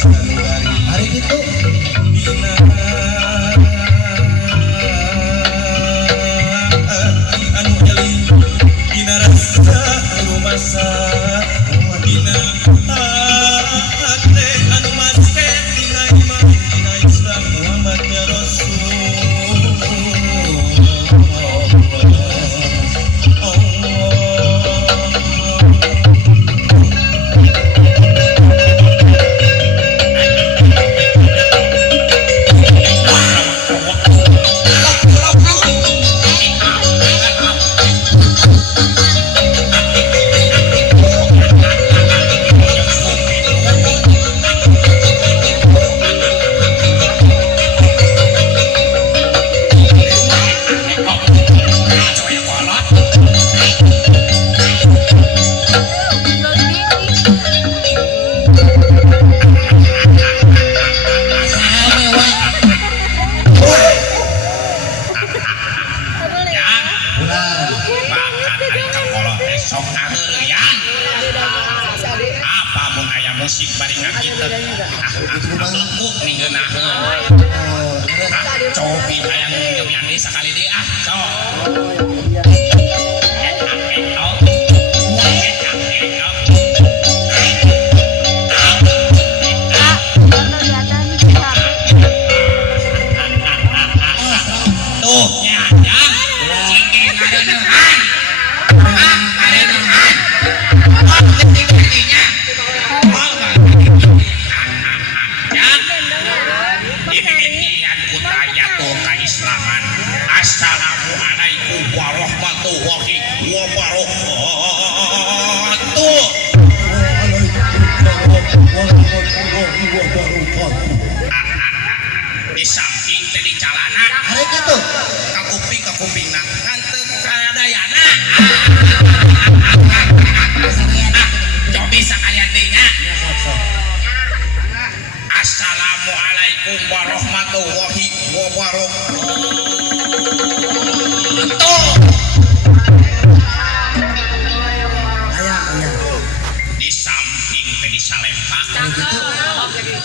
hari itu anu jeli dina rasa rumasa dina hate anu maske dina iman dina Islam Muhammad ya Rasul musik baringan kita empuk nih geunaheun cobi hayang nyeumian deui sakali deui cok tuh nya cingking ngareuneuhan Assalamualaikum warahmatullahi wabarakatuh. Di samping tadi calana hari itu kakuping nganteu karadayana cobi sakalian deui nya. Assalamualaikum warahmatullahi wabarakatuh. Di samping tadi salempak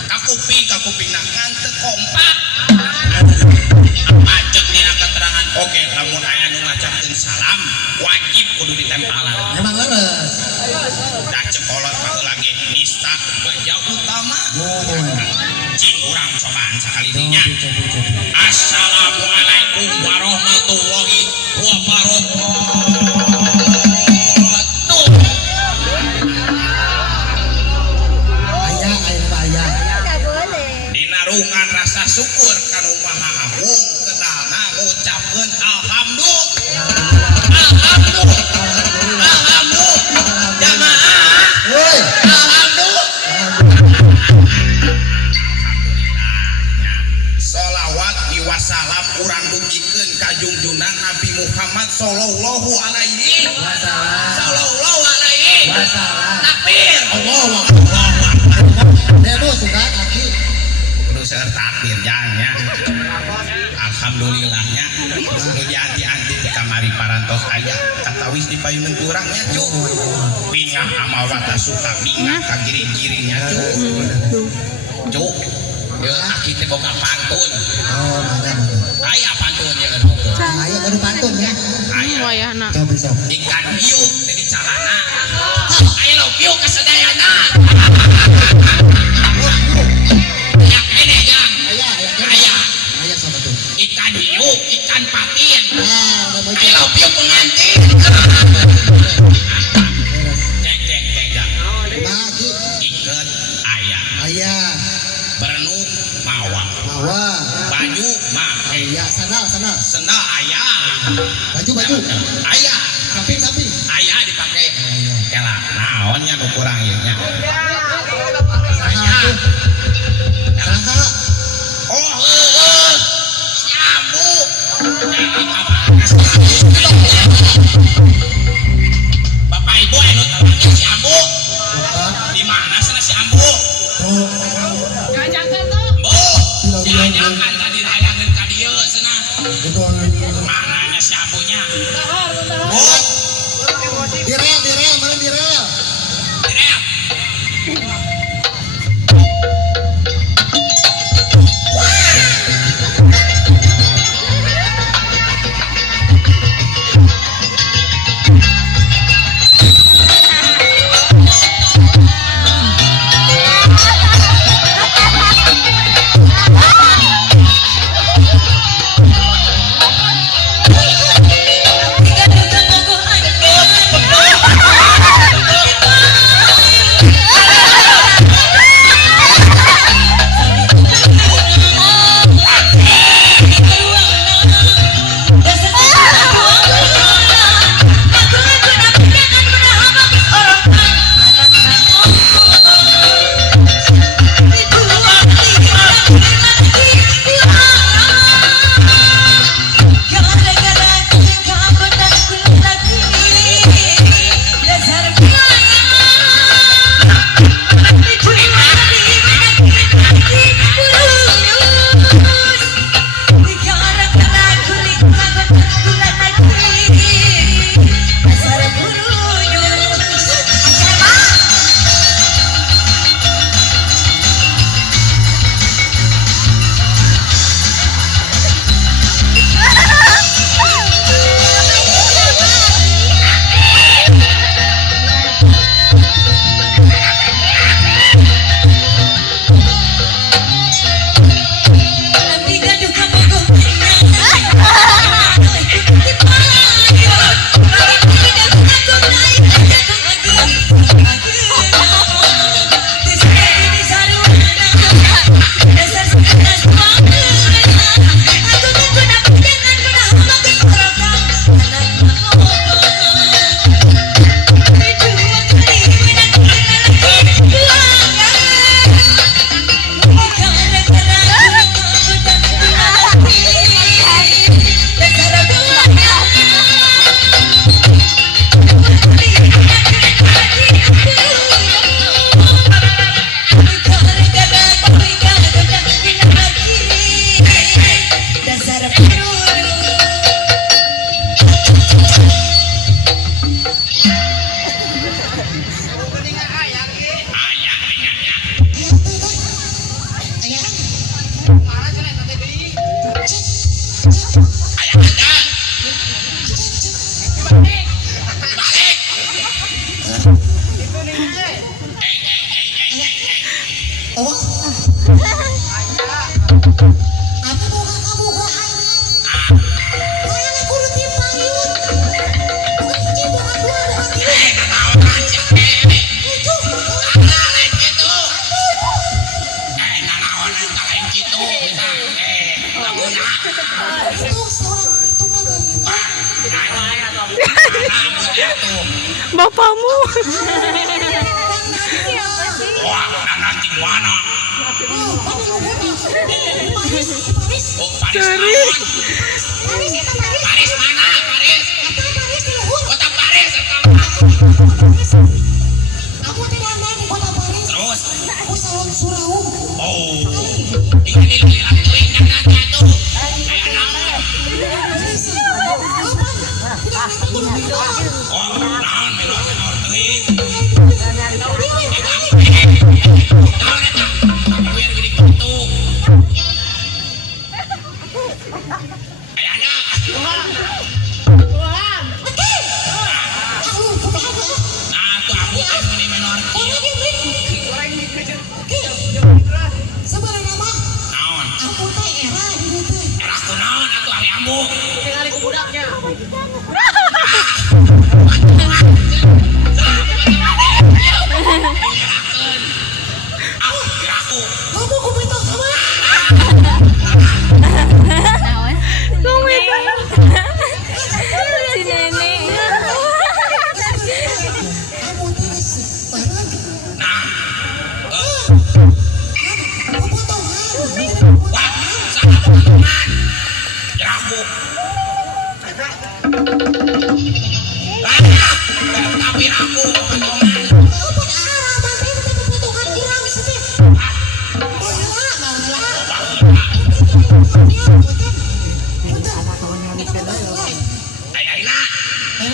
kakuping nganteu kompak pajak dina keterangan oge lamun aya nu ngacapkeun salam wajib kudu ditempalan emang leres da cekolot baheula ge nista baja utama cing urang cobaan sakali dinya. Assalamualaikum warahmatullahi wabarakatuh. Dinarungan rasa syukur kanu Maha Agung kedana ngucapkeun alhamdulillah jamaah sholawat wasalam urang dugikeun ka junjungan Nabi Muhammad sallallahu alaihi wasallam. Takbir Allahu akbar. demo suka aki kudu seueur takbir jangnya. Alhamdulillahnya nu dianti-anti di kamari parantos aya katawis di payuneun urang nya cu. Bingah amal wata suka bingah ka giring-giringnya cu. Cu aki teh boga pantun. Aya pantun ya kan. aya kudu pantun ya Aya. bisa Ikan hiu teh di calana. I love you ka sadayana. Ya kene jang. aya sama tuh Ikan hiu, ikan patin. namanya I love you pengantin. Cek jang. aki Iket aya. aya Berenu mawa. Baju mah. aya sandal Sendal aya. baju Aya. samping Aya dipake. Kela naonnya nu kurang ieu nya. saha Oh, si Ambu. Bapak Ibu anu tanya si Ambu. Di mana sana si Ambu? Bu, diajakan tadi tayangan ka dieu cenah. Mananya si Ambunya? Bu, direl mana direl direl. Atuh boga kaboga aing. Boga kudu tipayun. Boga hiji boga dua boga tilu. Naon aja Itu. lain kitu nanaon eta lain kitu laguna Itu seorang itu mega. Bapakmu. wah nanti mana Oh, mana lu Paris. oh Paris Cari. naon? Paris eta Paris. Paris mana Paris Eta Paris di luhur. kota Paris eta Paris. Aku tidak ada di kota Paris. terus Aku salon Suraum. oh ini lila teuing nana tuh aya naon Paris. Apa? Tidak ada kudu minum. oh naon menor teuing naon eta kamuer gini kitu ayana nah tuh aku teh meni menor naon era kunaon atuh ari ambu diraku Si nenek. nah wah salah teman diraku tapi aku potongan ayana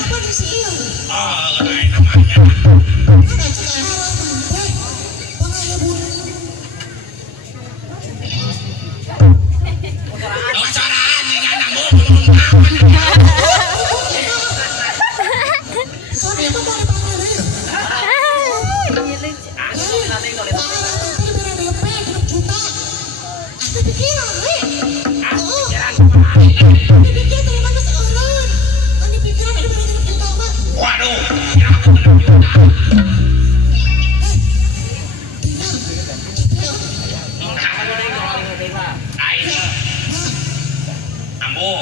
oh lain namanya bocoran dengan ambu waduh diraku 6 juta aing ambu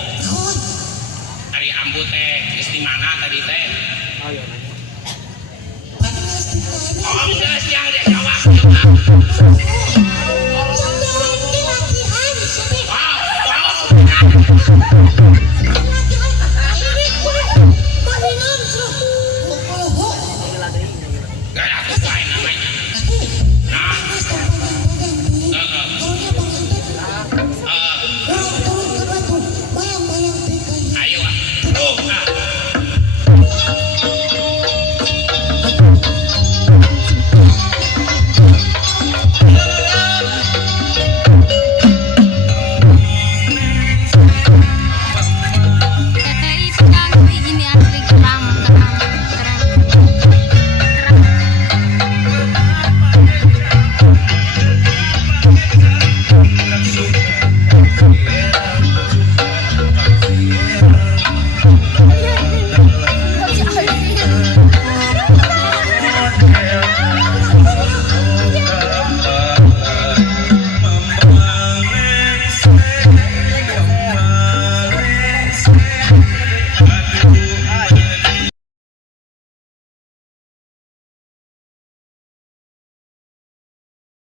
ari ambu teh geus di mana tadi teh oh geus yang dia jawab